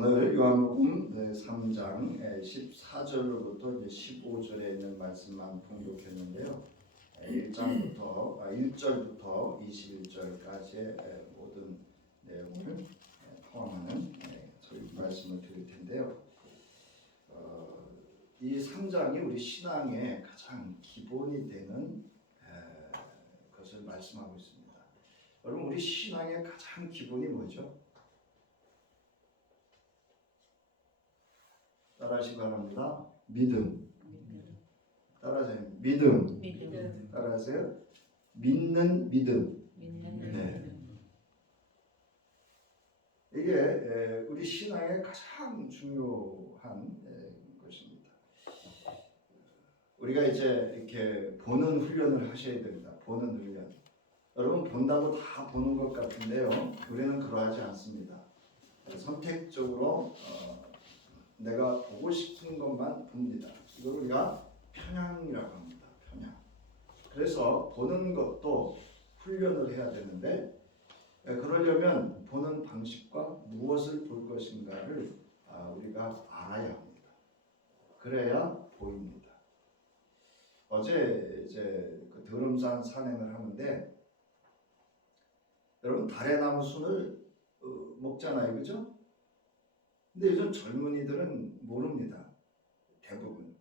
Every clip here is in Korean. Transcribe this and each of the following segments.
오늘 요한복음 3장 14절로부터 15절에 있는 말씀만 봉독했는데요. 1절부터 21절까지의 모든 내용을 포함하는 저희 말씀을 드릴 텐데요. 이 3장이 우리 신앙의 가장 기본이 되는 것을 말씀하고 있습니다. 여러분, 우리 신앙의 가장 기본이 뭐죠? 따라하시기 바랍니다. 믿음. 따라하세요. 믿음. 따라하세요. 믿는 믿음. 네. 이게 우리 신앙의 가장 중요한 것입니다. 우리가 이제 이렇게 보는 훈련을 하셔야 됩니다. 보는 훈련. 여러분, 본다고 다 보는 것 같은데요. 우리는 그러하지 않습니다. 선택적으로 내가 보고 싶은 것만 봅니다. 이걸 우리가 편향이라고 합니다. 편향. 그래서 보는 것도 훈련을 해야 되는데, 그러려면 보는 방식과 무엇을 볼 것인가를 우리가 알아야 합니다. 그래야 보입니다. 어제 이제 그 드럼산 산행을 하는데, 여러분, 달의 나무 순을 먹잖아요, 그죠? 근데 요즘 젊은이들은 모릅니다. 대부분.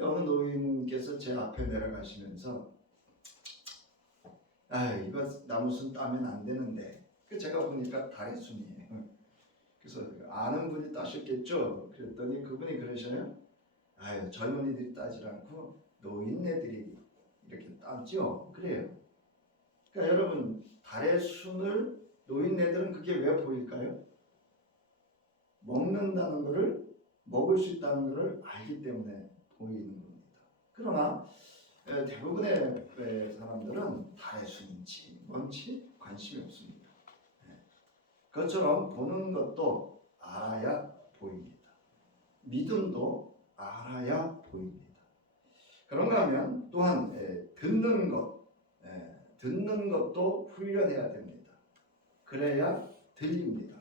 어느 노인께서 제 앞에 내려가시면서 이거 나무순 따면 안 되는데, 제가 보니까 달의 순이에요. 그래서 아는 분이 따셨겠죠? 그랬더니 그분이 그러셔요. 젊은이들이 따지 않고 노인네들이 이렇게 따죠? 그래요. 그러니까 여러분, 달의 순을 노인네들은 그게 왜 보일까요? 먹는다는 것을, 먹을 수 있다는 것을 알기 때문에 보이는 겁니다. 그러나 대부분의 사람들은 달의 순인지 뭔지 관심이 없습니다. 그것처럼 보는 것도 알아야 보입니다. 믿음도 알아야 보입니다. 그런가 하면 또한 듣는 것도 훈련해야 됩니다. 그래야 들립니다.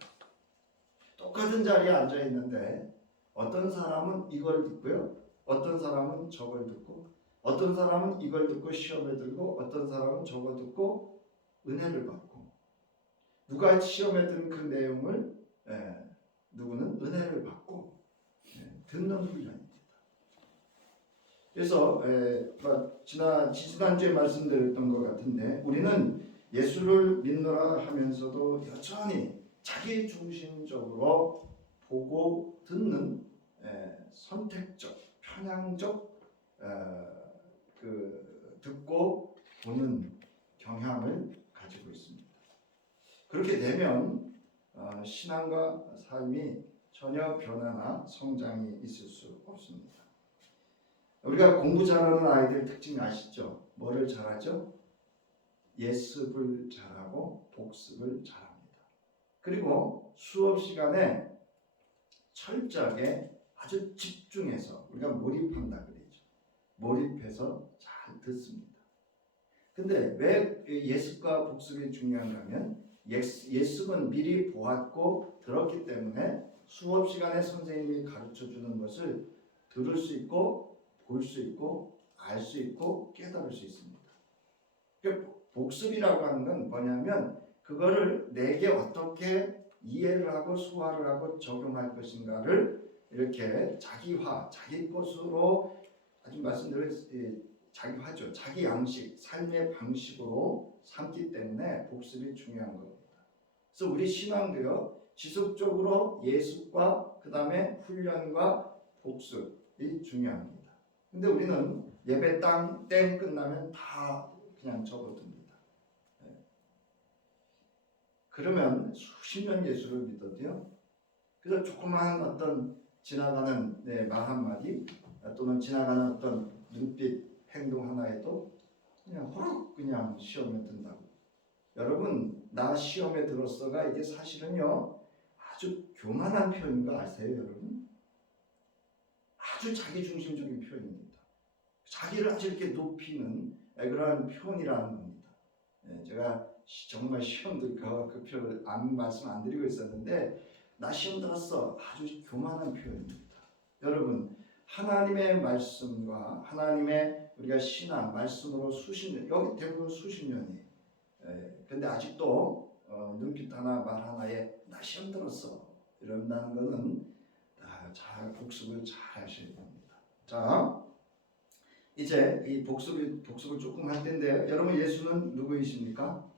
똑같은 자리에 앉아 있는데 어떤 사람은 이걸 듣고요, 어떤 사람은 저걸 듣고, 어떤 사람은 이걸 듣고 시험에 들고, 어떤 사람은 저걸 듣고 은혜를 받고, 누가 시험에 든 그 내용을 누구는 은혜를 받고 듣는 훈련입니다. 그래서 지난주에 말씀드렸던 것 같은데, 우리는 예수를 믿노라 하면서도 여전히 자기 중심적으로 보고 듣는 선택적, 편향적 듣고 보는 경향을 가지고 있습니다. 그렇게 되면 신앙과 삶이 전혀 변화나 성장이 있을 수 없습니다. 우리가 공부 잘하는 아이들 특징 아시죠? 뭐를 잘하죠? 예습을 잘하고 복습을 잘합니다. 그리고 수업 시간에 철저하게 아주 집중해서, 우리가 몰입한다 그러죠. 몰입해서 잘 듣습니다. 근데 왜 예습과 복습이 중요한가 하면, 예습은 미리 보았고 들었기 때문에 수업 시간에 선생님이 가르쳐 주는 것을 들을 수 있고 볼 수 있고 알 수 있고 깨달을 수 있습니다. 그러니까 복습이라고 하는 건 뭐냐면, 그거를 내게 어떻게 이해를 하고 수화를 하고 적용할 것인가를 이렇게 자기화, 자기 것으로, 아주 말씀대로 자기화죠. 자기 양식, 삶의 방식으로 삼기 때문에 복습이 중요한 겁니다. 그래서 우리 신앙도요, 지속적으로 예습과 그 다음에 훈련과 복습이 중요합니다. 근데 우리는 예배 땡 끝나면 다 그냥 접어듭니다. 그러면 수십 년 예수를 믿어도요, 그래서 조그마한 어떤 지나가는 말 한마디 또는 지나가는 어떤 눈빛, 행동 하나에도 그냥 호락 그냥 시험에 든다고. 여러분, 나 시험에 들었어가 이게 사실은요, 아주 교만한 표현인 거 아세요, 여러분? 아주 자기중심적인 표현입니다. 자기를 아주 이렇게 높이는 그러한 표현이라는 겁니다. 제가 정말 시험 들까 그 표현을 말씀 안 드리고 있었는데, 나 시험 들었어. 아주 교만한 표현입니다. 여러분, 하나님의 말씀과 하나님의 우리가 신앙 말씀으로 수십 년, 여기 대부분 수십 년이, 근데 아직도 눈빛 하나 말 하나에 나 시험 들었어 이런다는 것은 잘 복습을 잘 하셔야 됩니다. 자, 이제 이 복습을 조금 할 텐데, 여러분 예수는 누구이십니까?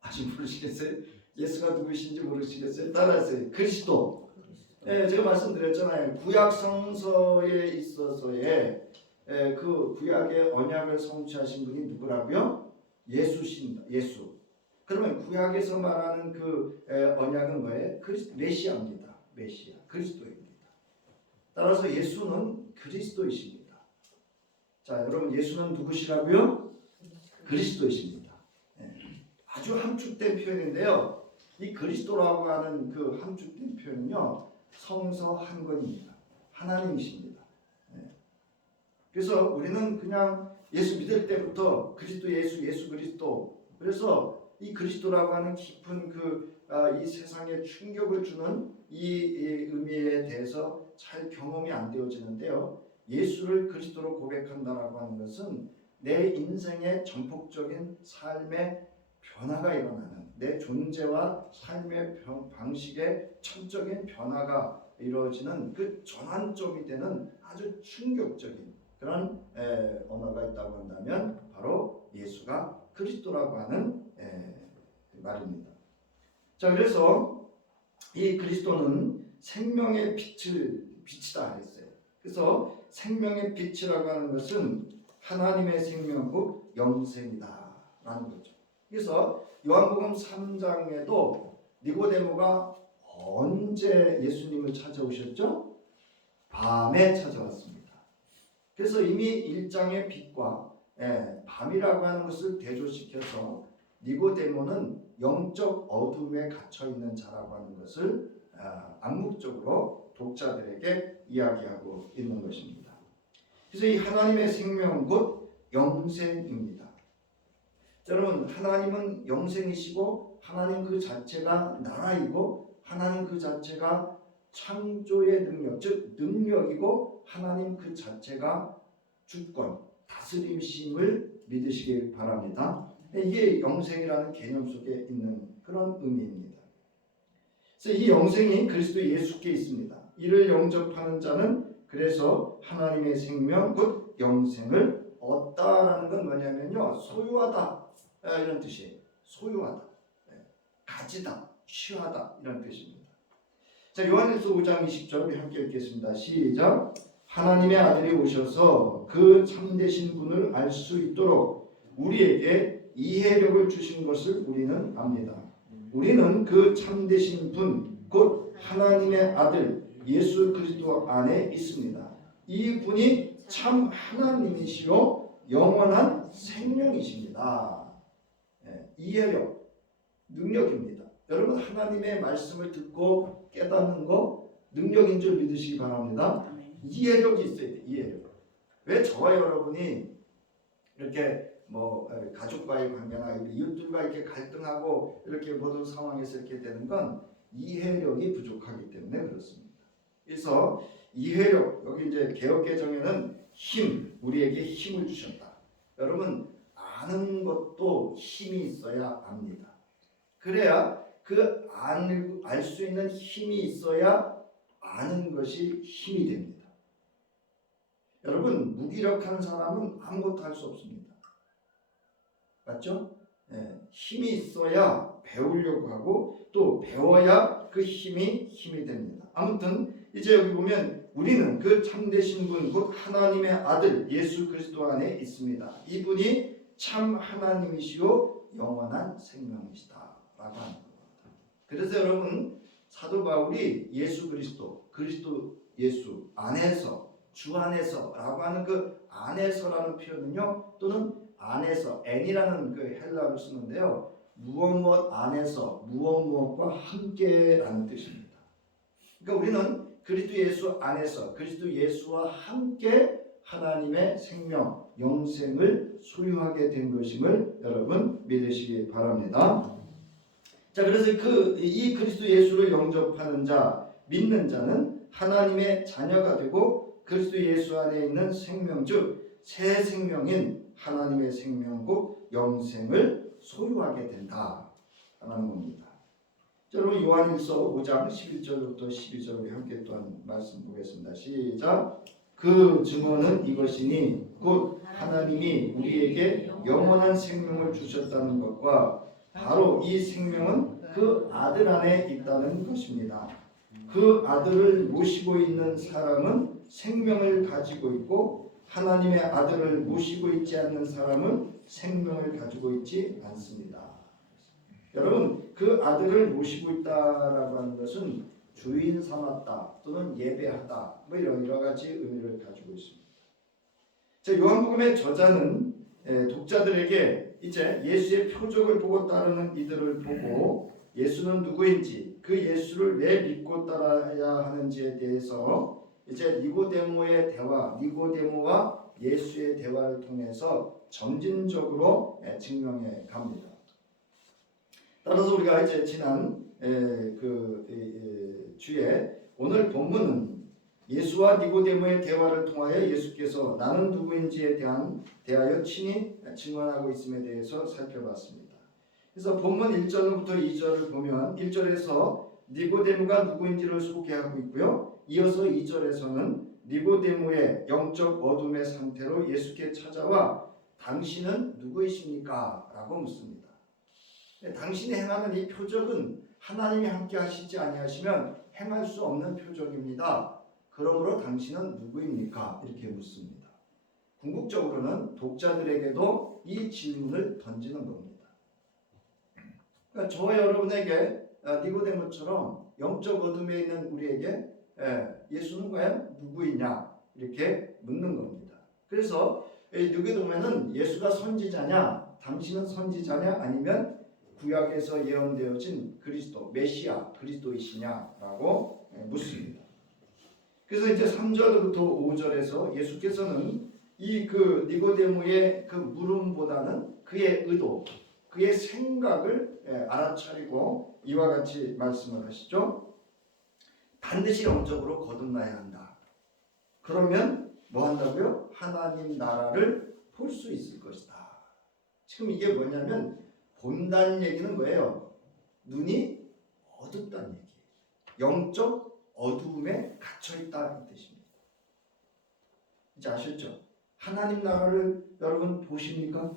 아직 모르시겠어요? 예수가 누구이신지 모르시겠어요? 따라하세요. 그리스도. 제가 말씀드렸잖아요. 구약 성서에 있어서의 그 구약의 언약을 성취하신 분이 누구라고요? 예수십니다. 예수. 그러면 구약에서 말하는 그 언약은 뭐예요? 메시아입니다. 메시아. 그리스도입니다. 따라서 예수는 그리스도이십니다. 자, 여러분 예수는 누구시라고요? 그리스도이십니다. 아주 함축된 표현인데요. 이 그리스도라고 하는 그 함축된 표현은요, 성서 한 권입니다. 하나님이십니다. 그래서 우리는 그냥 예수 믿을 때부터 그리스도 예수 그리스도, 그래서 이 그리스도라고 하는 깊은 이 세상에 충격을 주는 이 의미에 대해서 잘 경험이 안 되어지는데요. 예수를 그리스도로 고백한다라고 하는 것은 내 인생의 전폭적인 삶의 변화가 일어나는, 내 존재와 삶의 방식의 천적인 변화가 이루어지는 그 전환점이 되는 아주 충격적인 그런 언어가 있다고 한다면 바로 예수가 그리스도라고 하는 말입니다. 자, 그래서 이 그리스도는 생명의 빛이다 했어요. 그래서 생명의 빛이라고 하는 것은 하나님의 생명 곧 영생이다라는 거죠. 그래서 요한복음 3장에도 니고데모가 언제 예수님을 찾아오셨죠? 밤에 찾아왔습니다. 그래서 이미 1장의 빛과 밤이라고 하는 것을 대조시켜서 니고데모는 영적 어둠에 갇혀 있는 자라고 하는 것을 암묵적으로 독자들에게 이야기하고 있는 것입니다. 그래서 이 하나님의 생명 곧 영생입니다. 여러분, 하나님은 영생이시고 하나님 그 자체가 나라이고 하나님 그 자체가 창조의 능력, 즉 능력이고 하나님 그 자체가 주권, 다스림심을 믿으시길 바랍니다. 이게 영생이라는 개념 속에 있는 그런 의미입니다. 그래서 이 영생이 그리스도 예수께 있습니다. 이를 영접하는 자는 그래서 하나님의 생명 곧 영생을 얻다라는 건 뭐냐면요, 소유하다 이런 뜻이에요. 소유하다, 가지다, 취하다 이런 뜻입니다. 자, 요한일서 5장 20절 우리 함께 읽겠습니다. 시작. 하나님의 아들이 오셔서 그 참되신 분을 알 수 있도록 우리에게 이해력을 주신 것을 우리는 압니다. 우리는 그 참되신 분, 곧 하나님의 아들 예수 그리스도 안에 있습니다. 이 분이 참 하나님이시요 영원한 생명이십니다. 이해력, 능력입니다. 여러분, 하나님의 말씀을 듣고 깨닫는 거 능력인 줄 믿으시기 바랍니다. 이해력이 있어야 돼요. 이해력. 왜 저와 여러분이 이렇게 가족과의 관계나 이웃들과 이렇게 갈등하고 이렇게 모든 상황에서 이렇게 되는 건 이해력이 부족하기 때문에 그렇습니다. 그래서 이해력, 여기 이제 개역개정에는 힘, 우리에게 힘을 주셨다. 여러분, 아는 것도 힘이 있어야 압니다. 그래야 그 알 수 있는 힘이 있어야 아는 것이 힘이 됩니다. 여러분, 무기력한 사람은 아무것도 할 수 없습니다. 맞죠? 힘이 있어야 배우려고 하고 또 배워야 그 힘이 됩니다. 아무튼 이제 여기 보면 우리는 그 참되신 분 곧 하나님의 아들 예수 그리스도 안에 있습니다. 이분이 참 하나님이시요 영원한 생명이시다 라고 하는 겁니다. 그래서 여러분, 사도 바울이 예수 그리스도 예수 안에서, 주 안에서 라고 하는 그 안에서라는 표현은요, 또는 안에서, n이라는 그 헬라어를 쓰는데요, 무엇 안에서 무엇과 함께라는 뜻입니다. 그러니까 우리는 그리스도 예수 안에서 그리스도 예수와 함께 하나님의 생명, 영생을 소유하게 된 것임을 여러분 믿으시기 바랍니다. 자, 그래서 이 그리스도 예수를 영접하는 자, 믿는 자는 하나님의 자녀가 되고 그리스도 예수 안에 있는 생명, 즉 새 생명인 하나님의 생명국 영생을 소유하게 된다라는 겁니다. 자, 여러분 요한일서 5장 11절부터 12절 함께 또한 말씀 보겠습니다. 시작. 그 증언은 이것이니 곧 하나님이 우리에게 영원한 생명을 주셨다는 것과 바로 이 생명은 그 아들 안에 있다는 것입니다. 그 아들을 모시고 있는 사람은 생명을 가지고 있고 하나님의 아들을 모시고 있지 않는 사람은 생명을 가지고 있지 않습니다. 여러분, 그 아들을 모시고 있다라고 하는 것은 주인 삼았다 또는 예배하다 뭐 이런 여러 가지 의미를 가지고 있습니다. 자, 요한복음의 저자는 독자들에게 이제 예수의 표적을 보고 따르는 이들을 보고 예수는 누구인지 그 예수를 왜 믿고 따라야 하는지에 대해서 이제 니고데모의 대화, 니고데모와 예수의 대화를 통해서 점진적으로 증명해 갑니다. 따라서 우리가 이제 지난 주에 오늘 본문은 예수와 니고데모의 대화를 통하여 예수께서 나는 누구인지에 대하여 친히 증언하고 있음에 대해서 살펴봤습니다. 그래서 본문 1절부터 2절을 보면 1절에서 니고데모가 누구인지를 소개하고 있고요. 이어서 2절에서는 니고데모의 영적 어둠의 상태로 예수께 찾아와 당신은 누구이십니까? 라고 묻습니다. 당신이 행하는 이 표적은 하나님이 함께 하시지 아니하시면 행할 수 없는 표적입니다. 그러므로 당신은 누구입니까? 이렇게 묻습니다. 궁극적으로는 독자들에게도 이 질문을 던지는 겁니다. 그러니까 저와 여러분에게 니고데모처럼 영적 어둠에 있는 우리에게 예수는 과연 누구이냐 이렇게 묻는 겁니다. 그래서 니고데모는 예수가 선지자냐, 당신은 선지자냐 아니면 구약에서 예언되어진 그리스도, 메시아, 그리스도이시냐라고 묻습니다. 그래서 이제 3절부터 5절에서 예수께서는 이 니고데모의 그 물음보다는 그의 의도, 그의 생각을 알아차리고 이와 같이 말씀을 하시죠. 반드시 영적으로 거듭나야 한다. 그러면 뭐 한다고요? 하나님 나라를 볼 수 있을 것이다. 지금 이게 뭐냐면 본다는 얘기는 뭐예요? 눈이 어둡다는 얘기예요. 영적 어두움에 갇혀있다 이 뜻입니다. 이제 아셨죠? 하나님 나라를 여러분 보십니까?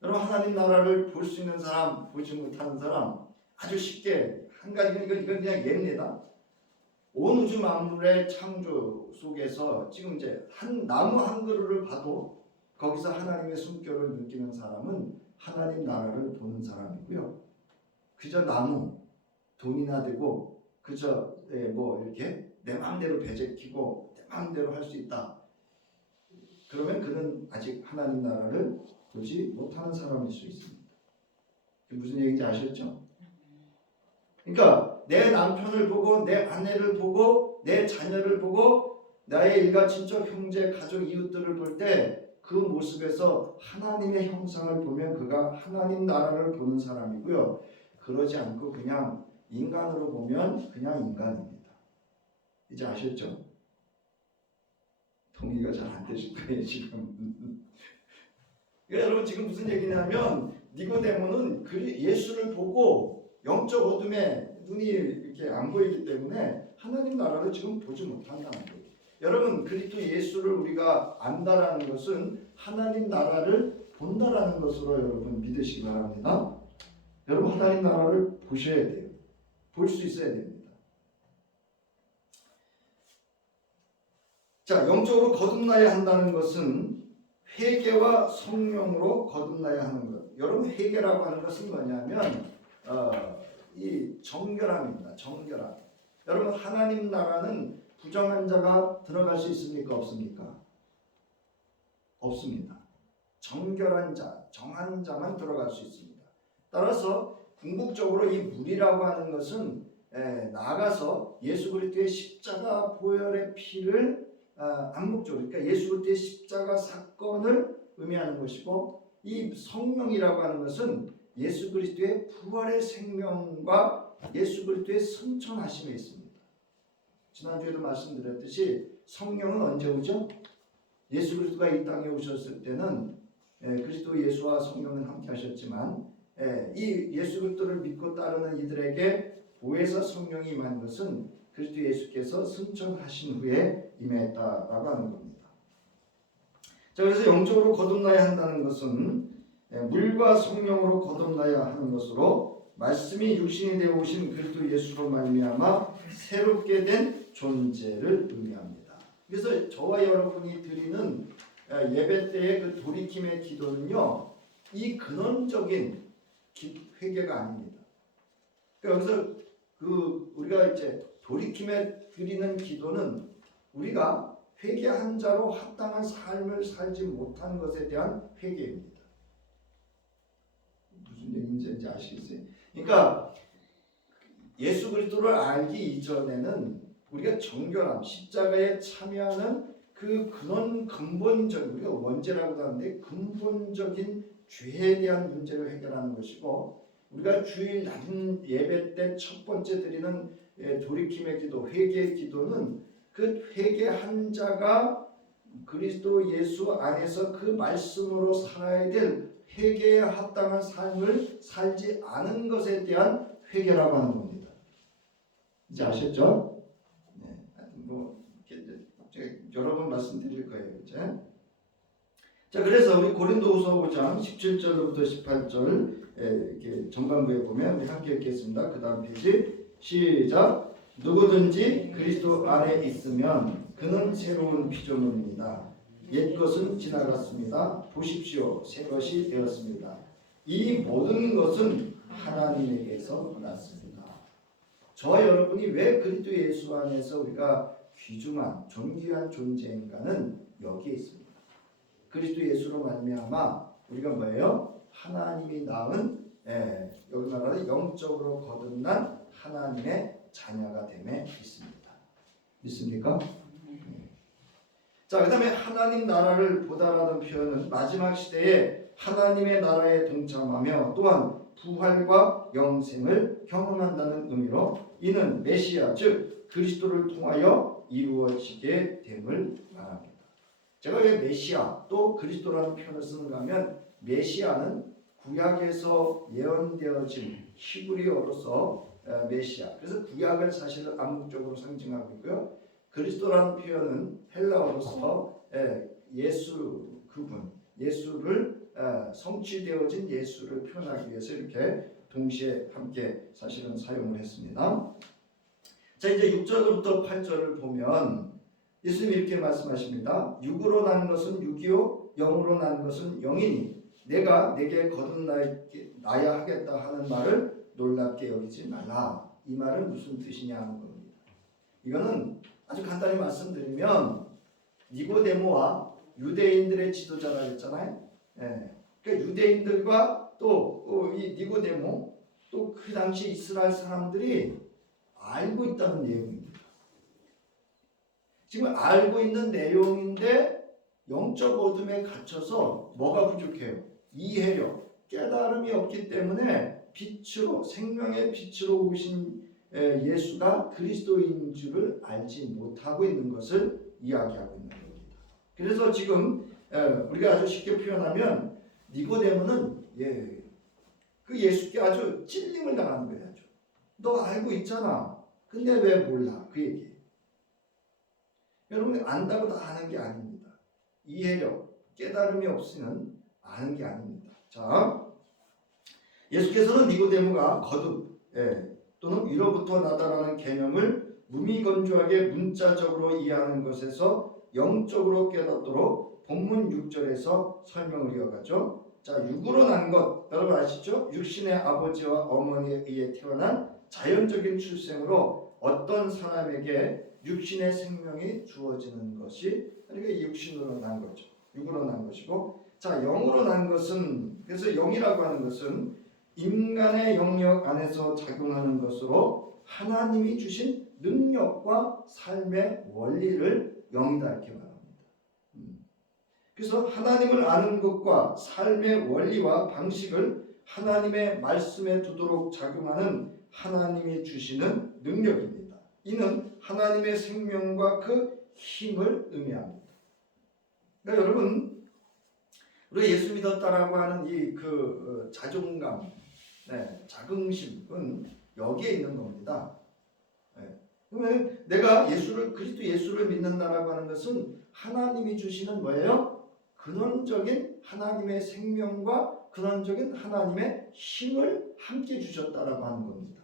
여러분 하나님 나라를 볼 수 있는 사람, 보지 못하는 사람 아주 쉽게 한 가지는 이건 그냥 예입니다. 온 우주 만물의 창조 속에서 지금 이제 나무 한 그루를 봐도 거기서 하나님의 숨결을 느끼는 사람은 하나님 나라를 보는 사람이고요. 그저 나무, 돈이나 되고 그저 뭐 이렇게 내 마음대로 배제키고 내 마음대로 할 수 있다. 그러면 그는 아직 하나님 나라를 보지 못하는 사람일 수 있습니다. 무슨 얘기인지 아셨죠? 그러니까 내 남편을 보고 내 아내를 보고 내 자녀를 보고 나의 일가 친척 형제 가족 이웃들을 볼 때 그 모습에서 하나님의 형상을 보면 그가 하나님 나라를 보는 사람이고요. 그러지 않고 그냥 인간으로 보면 그냥 인간입니다. 이제 아셨죠? 동의가 잘 안 되실 거예요 지금. 그러니까 여러분 지금 무슨 얘기냐면 니고데모는 예수를 보고 영적 어둠에 눈이 이렇게 안 보이기 때문에 하나님 나라를 지금 보지 못한다는 거예요. 여러분 그리스도 예수를 우리가 안다라는 것은 하나님 나라를 본다라는 것으로 여러분 믿으시기 바랍니다. 여러분 하나님 나라를 보셔야 돼요. 볼 수 있어야 됩니다. 자, 영적으로 거듭나야 한다는 것은 회개와 성령으로 거듭나야 하는 것. 여러분 회개라고 하는 것은 뭐냐면 이 정결함입니다. 정결함. 여러분 하나님 나라는 부정한 자가 들어갈 수 있습니까? 없습니까? 없습니다. 정결한 자, 정한 자만 들어갈 수 있습니다. 따라서 궁극적으로 이 물이라고 하는 것은 나아가서 예수 그리스도의 십자가 보혈의 피를 암묵적으로 그러니까 예수 그리스도의 십자가 사건을 의미하는 것이고 이 성령이라고 하는 것은 예수 그리스도의 부활의 생명과 예수 그리스도의 승천하심에 있습니다. 지난주에도 말씀드렸듯이 성령은 언제 오죠? 예수 그리스도가 이 땅에 오셨을 때는 그리스도 예수와 성령은 함께 하셨지만 이 예수 그리스도를 믿고 따르는 이들에게 보혜사 성령이 임한 것은 그리스도 예수께서 승천하신 후에 임했다라고 하는 겁니다. 자, 그래서 영적으로 거듭나야 한다는 것은 물과 성령으로 거듭나야 하는 것으로 말씀이 육신이 되어 오신 그리스도 예수로 말미암아 새롭게 된 존재를 의미합니다. 그래서 저와 여러분이 드리는 예배 때의 그 돌이킴의 기도는요, 이 근원적인 회개가 아닙니다. 그러니까 여기서 우리가 이제 돌이킴에 드리는 기도는 우리가 회개한 자로 합당한 삶을 살지 못한 것에 대한 회개입니다. 무슨 얘기인지 아시겠어요? 그러니까 예수 그리스도를 알기 이전에는 우리가 정결함, 십자가에 참여하는 그 근본적인, 우리가 원죄라고도 하는데 근본적인 죄에 대한 문제를 해결하는 것이고, 우리가 주일 낮은 예배 때 첫 번째 드리는 돌이킴의 기도, 회개의 기도는 그 회개한 자가 그리스도 예수 안에서 그 말씀으로 살아야 될 회개에 합당한 삶을 살지 않은 것에 대한 회개라고 하는 겁니다. 이제 아셨죠? 네, 제가 여러 번 말씀드릴 거예요, 이제. 자, 그래서 우리 고린도후서 5장 17절부터 18절 이렇게 전반부에 보면 우리 함께 읽겠습니다. 그 다음 페이지 시작. 누구든지 그리스도 안에 있으면 그는 새로운 피조물입니다. 옛 것은 지나갔습니다. 보십시오, 새 것이 되었습니다. 이 모든 것은 하나님에게서 났습니다. 저와 여러분이 왜 그리스도 예수 안에서 우리가 귀중한 존귀한 존재인가는 여기에 있습니다. 그리스도 예수로 말미암아 우리가 뭐예요? 하나님이 낳은 여기 말하는 영적으로 거듭난 하나님의 자녀가 됨에 있습니다. 믿습니까? 자, 그 다음에 하나님 나라를 보다라는 표현은 마지막 시대에 하나님의 나라에 동참하며 또한 부활과 영생을 경험한다는 의미로 이는 메시아 즉 그리스도를 통하여 이루어지게 됨을 말합니다. 제가 왜 메시아 또 그리스도라는 표현을 쓰는가 하면 메시아는 구약에서 예언되어진 히브리어로서 메시아, 그래서 구약을 사실은 암묵적으로 상징하고 있고요. 그리스도라는 표현은 헬라어로서 예수 그분, 예수를 성취되어진 예수를 표현하기 위해서 이렇게 동시에 함께 사실은 사용을 했습니다. 자, 이제 6절부터 8절을 보면 예수님이 이렇게 말씀하십니다. 육으로 난 것은 육이요 영으로 난 것은 영이니 내가 내게 거듭나야 하겠다 하는 말을 놀랍게 여기지 말라. 이 말은 무슨 뜻이냐 하는 겁니다. 이거는 아주 간단히 말씀드리면 니고데모와 유대인들의 지도자라 했잖아요. 그러니까 유대인들과 또 이 니고데모 또 그 당시 이스라엘 사람들이 알고 있다는 내용입니다. 지금 알고 있는 내용인데 영적 어둠에 갇혀서 뭐가 부족해요? 이해력, 깨달음이 없기 때문에 빛으로 생명의 빛으로 오신 예수가 그리스도인 줄을 알지 못하고 있는 것을 이야기하고 있는 겁니다. 그래서 지금 우리가 아주 쉽게 표현하면 니고데모는 그 예수께 아주 찔림을 당하는 거예요. 아주. 너 알고 있잖아. 근데 왜 몰라? 그 얘기. 여러분 안다고 다 아는 게 아닙니다. 이해력, 깨달음이 없으면 아는 게 아닙니다. 자, 예수께서는 니고데모가 거듭 또는 위로부터 나다라는 개념을 무미건조하게 문자적으로 이해하는 것에서 영적으로 깨닫도록 본문 6절에서 설명을 이어가죠. 자, 육으로 난 것 여러분 아시죠? 육신의 아버지와 어머니에 의해 태어난 자연적인 출생으로 어떤 사람에게 육신의 생명이 주어지는 것이 그러니까 육신으로 난 거죠. 육으로 난 것이고, 자, 영으로 난 것은, 그래서 영이라고 하는 것은 인간의 영역 안에서 작용하는 것으로 하나님이 주신 능력과 삶의 원리를 영이다 이렇게 말합니다. 그래서 하나님을 아는 것과 삶의 원리와 방식을 하나님의 말씀에 두도록 작용하는 하나님이 주시는 능력입니다. 이는 하나님의 생명과 그 힘을 의미합니다. 그러니까 여러분, 우리 예수 믿었다라고 하는 이 자존감, 자긍심은 여기에 있는 겁니다. 그러면 내가 그리스도 예수를 믿는다라고 하는 것은 하나님이 주시는 뭐예요? 근원적인 하나님의 생명과 근원적인 하나님의 힘을 함께 주셨다라고 하는 겁니다.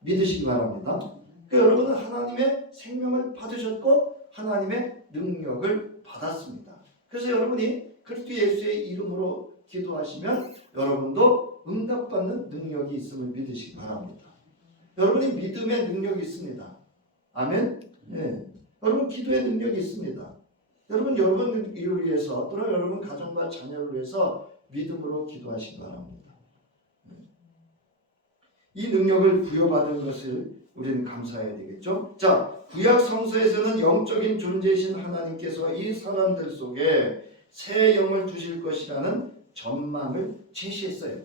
믿으시기 바랍니다. 그러니까 여러분은 하나님의 생명을 받으셨고 하나님의 능력을 받았습니다. 그래서 여러분이 그리스도 예수의 이름으로 기도하시면 여러분도 응답받는 능력이 있음을 믿으시기 바랍니다. 여러분이 믿음의 능력이 있습니다. 아멘? 네. 여러분 기도의 능력이 있습니다. 여러분을 위해서 또는 여러분 가정과 자녀를 위해서 믿음으로 기도하시기 바랍니다. 이 능력을 부여받은 것을 우리는 감사해야 되겠죠. 자, 구약 성서에서는 영적인 존재이신 하나님께서 이 사람들 속에 새 영을 주실 것이라는 전망을 제시했어요.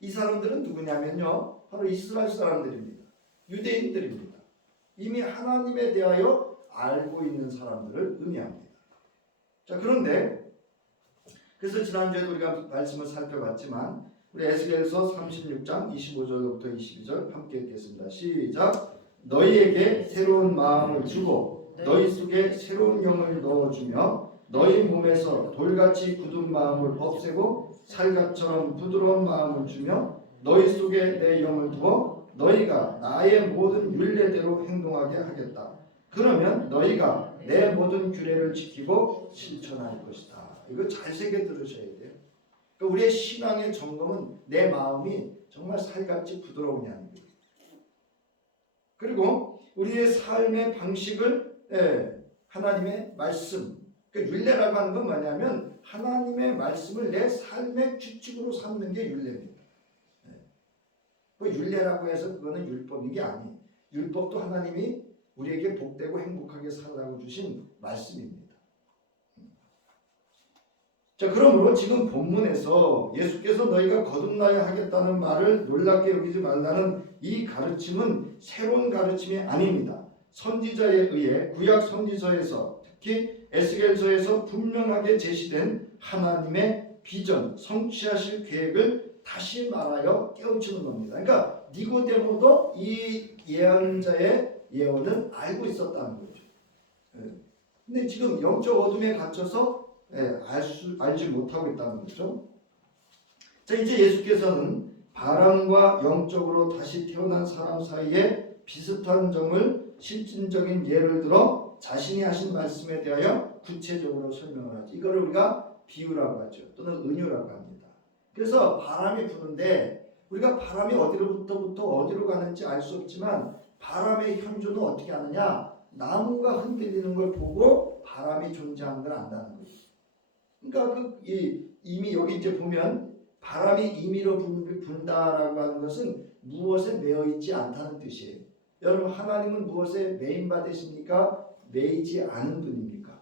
이 사람들은 누구냐면요, 바로 이스라엘 사람들입니다. 유대인들입니다. 이미 하나님에 대하여 알고 있는 사람들을 의미합니다. 자, 그런데 그래서 지난주에도 우리가 말씀을 살펴봤지만 우리 에스겔서 36장 25절부터 22절 함께 읽겠습니다. 시작. 너희에게 새로운 마음을 주고 너희 속에 새로운 영을 넣어주며 너희 몸에서 돌같이 굳은 마음을 없애고 살갑처럼 부드러운 마음을 주며 너희 속에 내 영을 두어 너희가 나의 모든 율례대로 행동하게 하겠다. 그러면 너희가 내 모든 규례를 지키고 실천할 것이다. 이거 잘 새겨 들으셔야 돼요. 그러니까 우리의 신앙의 점검은 내 마음이 정말 살갑지 부드러우냐는 거예요. 그리고 우리의 삶의 방식을 하나님의 말씀, 그러니까 율례라고 하는 건 뭐냐면 하나님의 말씀을 내 삶의 규칙으로 삼는 게 율례입니다. 그 율례라고 해서 그거는 율법인 게 아니에요. 율법도 하나님이 우리에게 복되고 행복하게 살라고 주신 말씀입니다. 자, 그러므로 지금 본문에서 예수께서 너희가 거듭나야 하겠다는 말을 놀랍게 여기지 말라는 이 가르침은 새로운 가르침이 아닙니다. 선지자에 의해 구약 선지서에서 특히 에스겔서에서 분명하게 제시된 하나님의 비전, 성취하실 계획을 다시 말하여 깨우치는 겁니다. 그러니까 니고데모도 이 예언자의 예언을 알고 있었다는 거죠. 근데 지금 영적 어둠에 갇혀서 알지 못하고 있다는 거죠. 자, 이제 예수께서는 바람과 영적으로 다시 태어난 사람 사이에 비슷한 점을 실질적인 예를 들어 자신이 하신 말씀에 대하여 구체적으로 설명을 하죠. 이거를 우리가 비유라고 하죠. 또는 은유라고 합니다. 그래서 바람이 부는데 우리가 바람이 어디로부터 어디로 가는지 알 수 없지만 바람의 현주는 어떻게 하느냐? 나무가 흔들리는 걸 보고 바람이 존재하는 걸 안다는 거죠. 그러니까 이미 여기 이제 보면 바람이 임의로 분다라고 하는 것은 무엇에 매여 있지 않다는 뜻이에요. 여러분, 하나님은 무엇에 매인 바 되십니까? 매이지 않은 분입니까?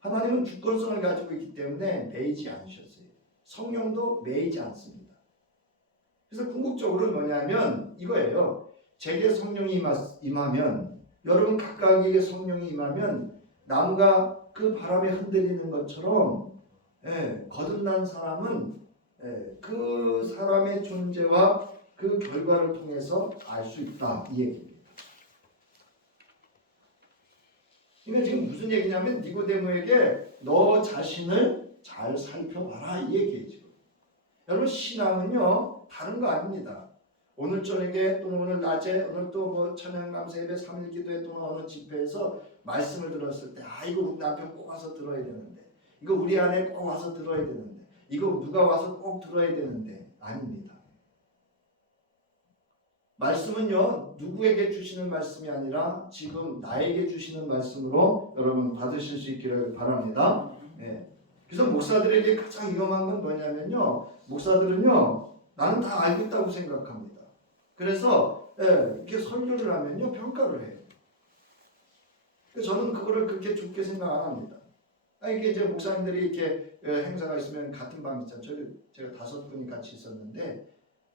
하나님은 주권성을 가지고 있기 때문에 매이지 않으셨어요. 성령도 매이지 않습니다. 그래서 궁극적으로 뭐냐면 이거예요. 제게 성령이 임하면, 여러분 각각에게 성령이 임하면 나무가 그 바람에 흔들리는 것처럼 거듭난 사람은 그 사람의 존재와 그 결과를 통해서 알 수 있다, 이 얘기입니다. 그러니까 지금 무슨 얘기냐면 니고데모에게 너 자신을 잘 살펴봐라, 이 얘기죠. 여러분, 신앙은요 다른 거 아닙니다. 오늘 저녁에 또는 오늘 낮에 오늘 또 뭐 찬양감사 예배 3일 기도회 또는 어느 집회에서 말씀을 들었을 때 이거 우리 남편 꼭 와서 들어야 되는데, 이거 우리 아내 꼭 와서 들어야 되는데, 이거 누가 와서 꼭 들어야 되는데, 아닙니다. 말씀은요 누구에게 주시는 말씀이 아니라 지금 나에게 주시는 말씀으로 여러분 받으실 수 있기를 바랍니다. 그래서 목사들에게 가장 위험한 건 뭐냐면요, 목사들은요 나는 다 알고 있다고 생각합니다. 그래서 이렇게 설교를 하면요 평가를 해요. 저는 그거를 그렇게 좋게 생각 안 합니다. 이게 이제 목사님들이 이렇게 행사가 있으면 같은 방 있잖아요. 제가 5분이 같이 있었는데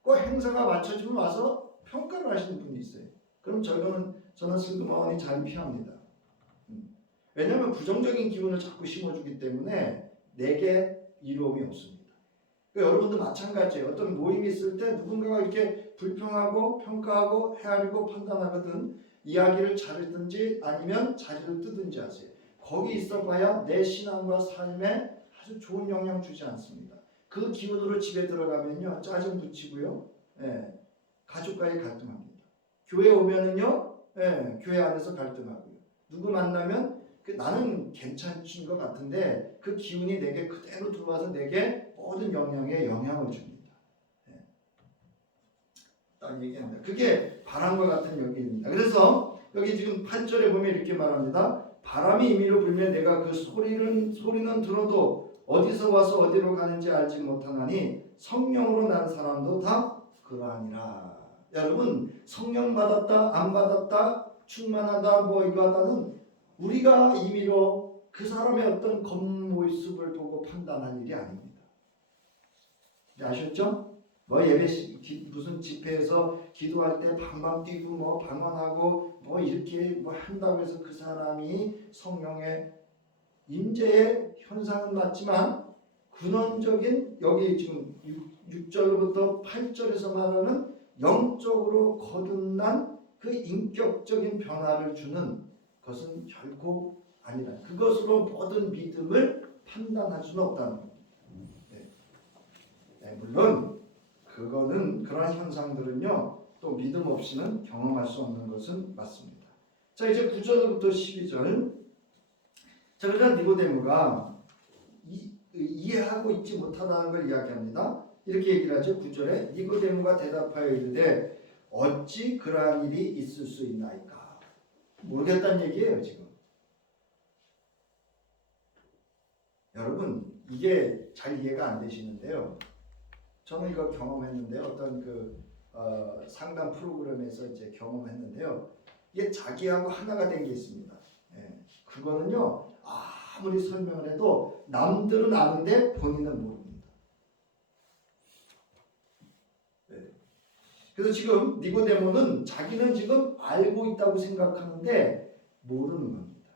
그 행사가 맞춰지면 와서 평가를 하시는 분이 있어요. 그럼 저는 슬그머니 자리 피합니다. 왜냐하면 부정적인 기운을 자꾸 심어주기 때문에 내게 이로움이 없습니다. 그러니까 여러분도 마찬가지예요. 어떤 모임이 있을 때 누군가가 이렇게 불평하고 평가하고 헤아리고 판단하거든 이야기를 자르든지 아니면 자리를 뜨든지 하세요. 거기 있어봐야 내 신앙과 삶에 아주 좋은 영향 주지 않습니다. 그 기운으로 집에 들어가면요 짜증 붙이고요, 가족과의 갈등합니다. 교회 오면은요, 교회 안에서 갈등하고요. 누구 만나면 나는 괜찮은 것 같은데 그 기운이 내게 그대로 들어와서 내게 모든 영향에 영향을 줍니다. 딱 얘기합니다. 그게 바람과 같은 연기입니다. 그래서 여기 지금 8절에 보면 이렇게 말합니다. 바람이 임의로 불면 내가 그 소리는 들어도 어디서 와서 어디로 가는지 알지 못하나니 성령으로 난 사람도 다 그러하니라. 여러분 성령 받았다 안 받았다 충만하다 뭐 이거 하다는 우리가 임의로 그 사람의 어떤 겉모습을 보고 판단할 일이 아닙니다. 아셨죠? 뭐 예배 무슨 집회에서 기도할 때 방방 뛰고 뭐 방언하고 뭐 이렇게 뭐 한다고 해서 그 사람이 성령의 임재의 현상은 맞지만 근원적인 여기 지금 6절부터 8절에서 말하는 영적으로 거듭난 그 인격적인 변화를 주는 것은 결코 아니다. 그것으로 모든 믿음을 판단할 수는 없다는 겁니다. 물론 그거는 그러한 현상들은요 또 믿음 없이는 경험할 수 없는 것은 맞습니다. 자 이제 9절부터 12절. 자 그러나 니고데모가 이해하고 있지 못하다는 걸 이야기합니다. 이렇게 얘기를 하죠. 9절에 니고데모가 대답하여 이르되 어찌 그러한 일이 있을 수 있나이까. 모르겠다는 얘기예요 지금. 여러분 이게 잘 이해가 안 되시는데요. 저는 이거 경험했는데요. 어떤 상담 프로그램에서 이제 경험했는데요. 이게 자기하고 하나가 된 게 있습니다. 그거는요 아무리 설명을 해도 남들은 아는데 본인은 모릅니다. 그래서 지금 니고데모는 자기는 지금 알고 있다고 생각하는데 모르는 겁니다.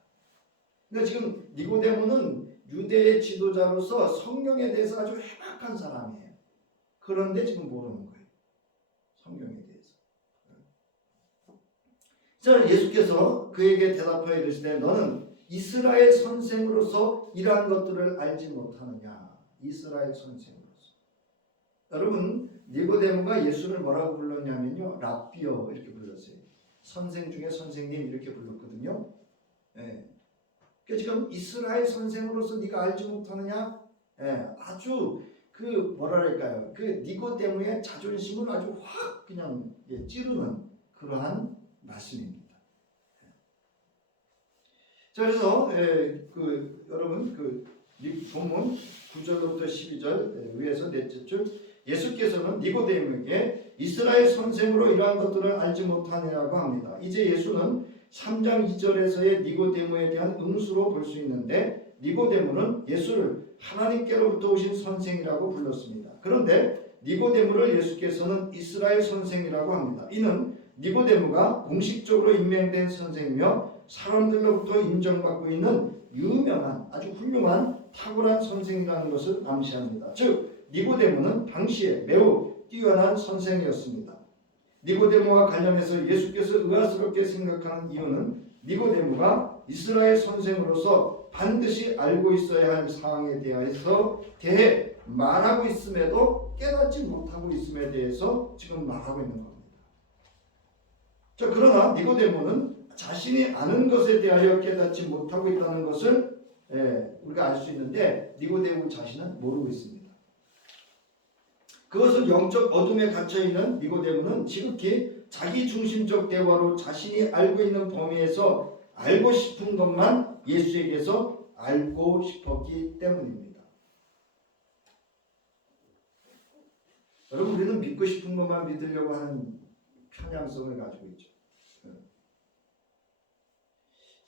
그러니까 지금 니고데모는 유대의 지도자로서 성령에 대해서 아주 해박한 사람이에요. 그런데 지금 모르는 거예요. 성경에 대해서. 자, 예수께서 그에게 대답하여 이르시되 너는 이스라엘 선생으로서 이러한 것들을 알지 못하느냐. 이스라엘 선생으로서. 여러분 니고데모가 예수를 뭐라고 불렀냐면요. 랍비어 이렇게 불렀어요. 선생 중에 선생님 이렇게 불렀거든요. 그러니까 지금 이스라엘 선생으로서 네가 알지 못하느냐. 아주 뭐랄까요? 그 니고데모의 자존심을 아주 확 그냥 찌르는 그러한 말씀입니다. 자, 그래서 여러분 본문 9절부터 12절 위에서 넷째 줄 예수께서는 니고데모에게 이스라엘 선생으로 이러한 것들을 알지 못하느냐고 합니다. 이제 예수는 3장 2절에서의 니고데모에 대한 응수로 볼 수 있는데 니고데모는 예수를 하나님께로부터 오신 선생이라고 불렀습니다. 그런데 니고데모를 예수께서는 이스라엘 선생이라고 합니다. 이는 니고데모가 공식적으로 임명된 선생이며 사람들로부터 인정받고 있는 유명한 아주 훌륭한 탁월한 선생이라는 것을 암시합니다. 즉 니고데모는 당시에 매우 뛰어난 선생이었습니다. 니고데모와 관련해서 예수께서 의아스럽게 생각하는 이유는 니고데모가 이스라엘 선생으로서 반드시 알고 있어야 할 사항에 대해 말하고 있음에도 깨닫지 못하고 있음에 대해서 지금 말하고 있는 겁니다. 자, 그러나 니고데모는 자신이 아는 것에 대하여 깨닫지 못하고 있다는 것을 우리가 알 수 있는데 니고데모 자신은 모르고 있습니다. 그것은 영적 어둠에 갇혀있는 니고데모는 지극히 자기중심적 대화로 자신이 알고 있는 범위에서 알고 싶은 것만 예수에게서 알고 싶었기 때문입니다. 여러분 우리는 믿고 싶은 것만 믿으려고 하는 편향성을 가지고 있죠.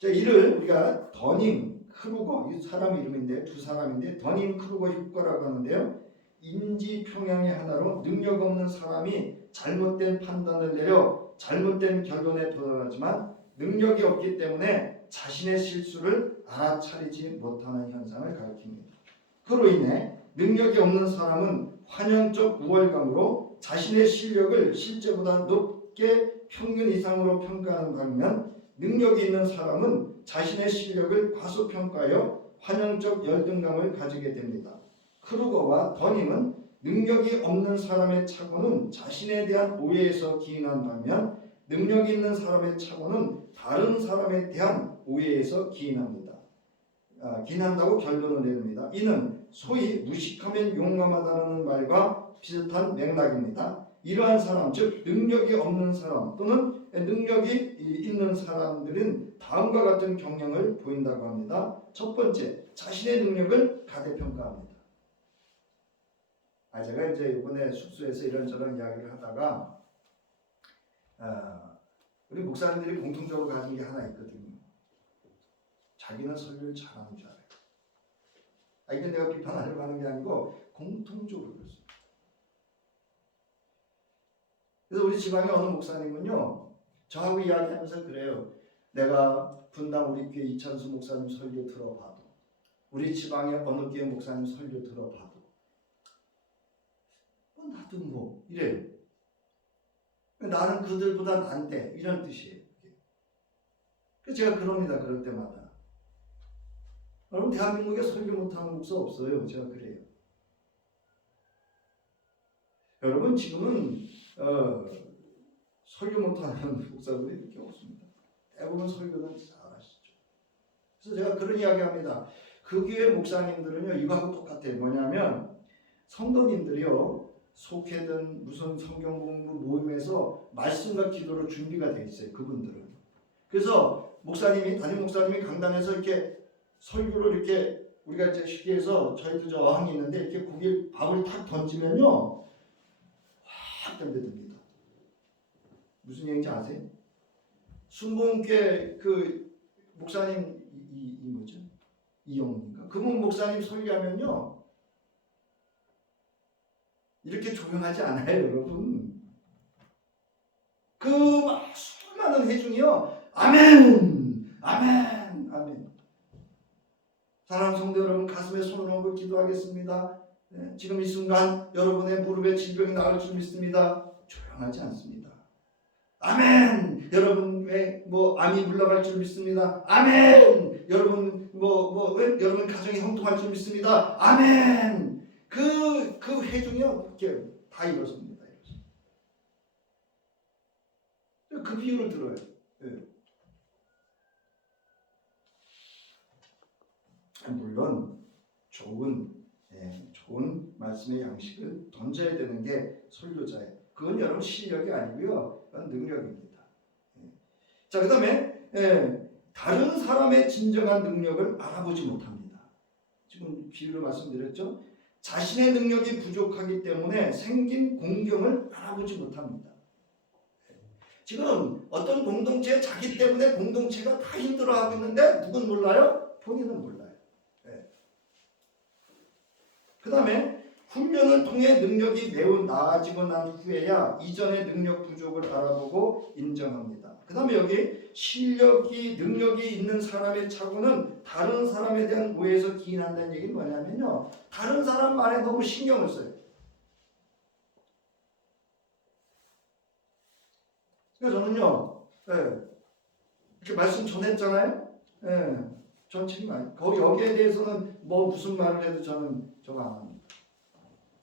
자, 이를 우리가 더닝 크루거, 이 사람 이름인데 두 사람인데 더님 크루거 효과라고 하는데요. 인지 평양의 하나로 능력 없는 사람이 잘못된 판단을 내려 잘못된 결론에 도달하지만 능력이 없기 때문에 자신의 실수를 알아차리지 못하는 현상을 가리킵니다. 그로 인해 능력이 없는 사람은 환영적 우월감으로 자신의 실력을 실제보다 높게 평균 이상으로 평가하는 반면 능력이 있는 사람은 자신의 실력을 과소평가하여 환영적 열등감을 가지게 됩니다. 크루거와 더님은 능력이 없는 사람의 착오는 자신에 대한 오해에서 기인한 반면 능력이 있는 사람의 착오는 다른 사람에 대한 오해에서 기인한다고 결론을 내립니다. 이는 소위 무식하면 용감하다는 말과 비슷한 맥락입니다. 이러한 사람, 즉 능력이 없는 사람 또는 능력이 있는 사람들은 다음과 같은 경향을 보인다고 합니다. 첫 번째, 자신의 능력을 가대평가합니다. 제가 이제 이번에 숙소에서 이런저런 이야기를 하다가 우리 목사님들이 공통적으로 가진 게 하나 있거든요. 자기는 설교를 잘하는 줄 알아요. 이건 내가 비판하려고 하는 게 아니고 공통적으로 그렇습니다. 그래서 우리 지방의 어느 목사님은요, 저하고 이야기하면서 그래요. 내가 분당 우리 교회 이찬수 목사님 설교 들어봐도, 우리 지방의 어느 교회 목사님 설교 들어봐도, 나도 뭐 이래요. 나는 그들보다 난데 이런 뜻이에요. 그래서 제가 그럽니다. 그럴 때마다. 여러분 대한민국에 설교 못하는 목사 없어요. 제가 그래요. 여러분 지금은 설교 못하는 목사들이 이렇게 없습니다. 대부분 설교는 잘하시죠. 그래서 제가 그런 이야기합니다. 그 교회 목사님들은요 이거하고 똑같아요. 뭐냐면 성도님들이요 속회든 무슨 성경 공부 모임에서 말씀과 기도로 준비가 돼 있어요. 그분들은. 그래서 담임 목사님이 강단에서 이렇게 설교를 이렇게 우리가 이제 쉽게 해서 저희도 저 어항이 있는데 이렇게 고기 밥을 탁 던지면요 확 덤벼듭니다. 무슨 얘기인지 아세요? 순복음교회 그 목사님 이 뭐죠? 이영훈인가? 그분 목사님 설교하면요 이렇게 조용하지 않아요, 여러분. 그 수많은 회중이요. 아멘, 아멘, 아멘. 사랑하는 성도 여러분, 가슴에 손을 얹고 기도하겠습니다. 지금 이 순간 여러분의 무릎에 질병이 나을 줄 믿습니다. 조용하지 않습니다. 아멘. 여러분 왜 암이 물러갈 줄 믿습니다. 아멘. 여러분 여러분 가정이 형통할 줄 믿습니다. 아멘. 그 회중이요, 이렇게 다 일어섭니다. 그 비유를 들어요. 물론 좋은 말씀의 양식을 던져야 되는 게 설교자예요. 그건 여러분 실력이 아니고요, 그건 능력입니다. 자, 그다음에 다른 사람의 진정한 능력을 알아보지 못합니다. 지금 비유를 말씀드렸죠. 자신의 능력이 부족하기 때문에 생긴 공경을 알아보지 못합니다. 지금 어떤 공동체 자기 때문에 공동체가 다 힘들어하고 있는데 누군 몰라요? 본인은 몰라요. 그 다음에 훈련을 통해 능력이 매우 나아지고 난 후에야 이전의 능력 부족을 알아보고 인정합니다. 그 다음에 여기 능력이 있는 사람의 착오는 다른 사람에 대한 오해에서 기인한다는 얘기는 뭐냐면요, 다른 사람 말에 너무 신경을 써요. 그래서 저는요 이렇게 말씀 전했잖아요. 전 책임 아니에요. 여기에 대해서는 무슨 말을 해도 저는 저거 안 합니다.